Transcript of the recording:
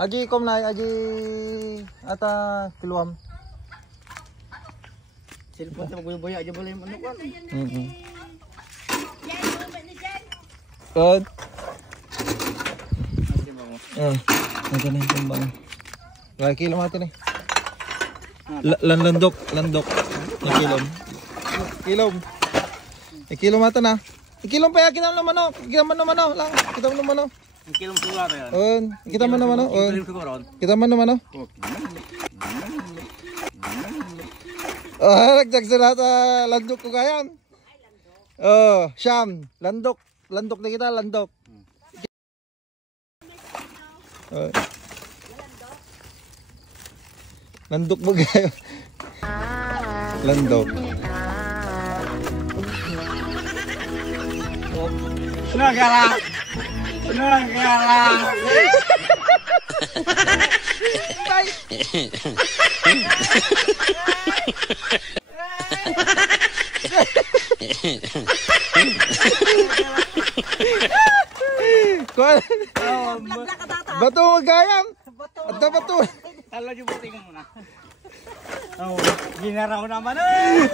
Aji kom na, aji ata kiluam. Cellphone sa magbuya aja boleh ano kan. Good. Ito na yung bang. Gaya kilo natin eh. Landok. Kilom. Kilom natin ah. Ikilom pa kita naman no. Kita man naman no lang. Kita man naman no. Kilom suara yan. Kita man naman no. Kita man naman no. Nagdag sila sa landok ko kayan. Siyam. Landok na kita, landok. Landok mo kayo. Landok. Nagala. Batu magayam. Ada batu. Kalau jubutin muna. Oh, ginaraw naman eh.